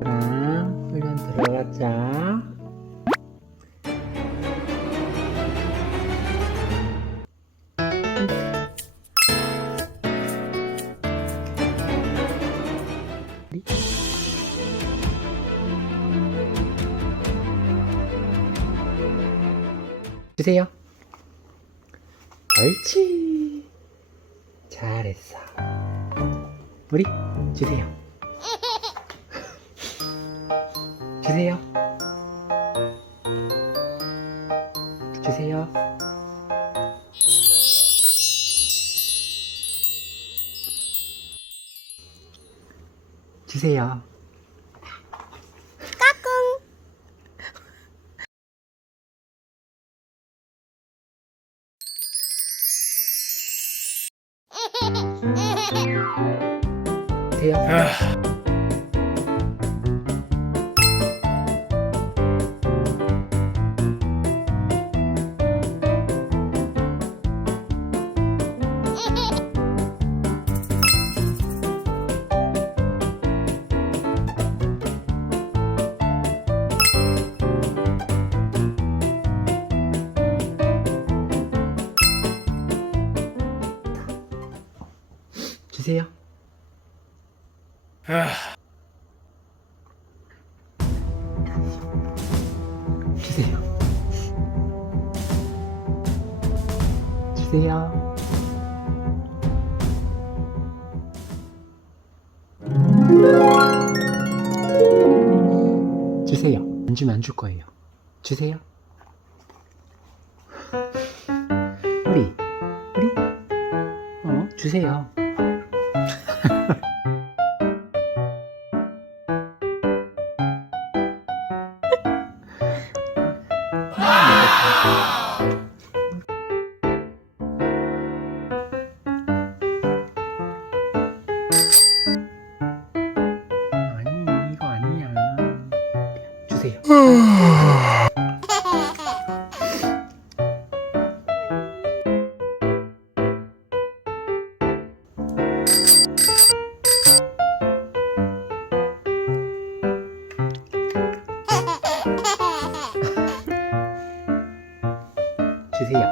그럼 훈련 들어가자. 주세요. 옳지. 잘했어. 우리 주세요. 주세요. 주세요. 주세요. 주세요. 주세요. 주세요. 주세요. 주세요. 안 주면 안 줄 거예요. 주세요. 우리, 우리, 어, 주세요. 아니, 이거 아니야. 주세요. 주세요.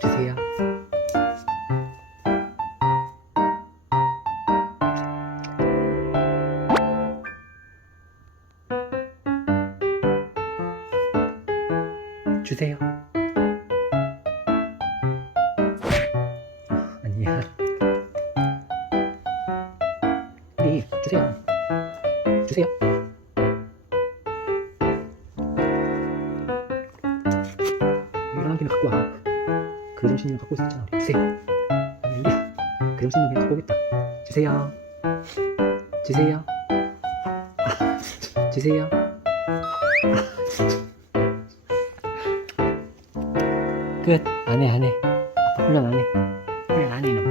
주세요. 주세요. 아니야. 우리 주세요. 주세요. 김에 갖고 와. 그 정신이면 갖고 있을 잖아 주세요. 아니, 그 정신이면 그냥 갖고 오겠다. 주세요. 주세요. 주세요. 끝. 안 해, 안 해. 훈련 안 해. 훈련 안 해, 이놈아.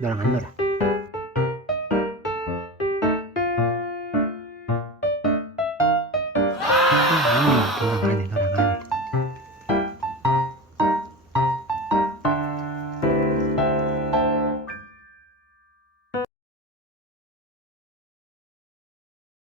너랑 안 놀아. 훈련 안 해, 너랑 안 해.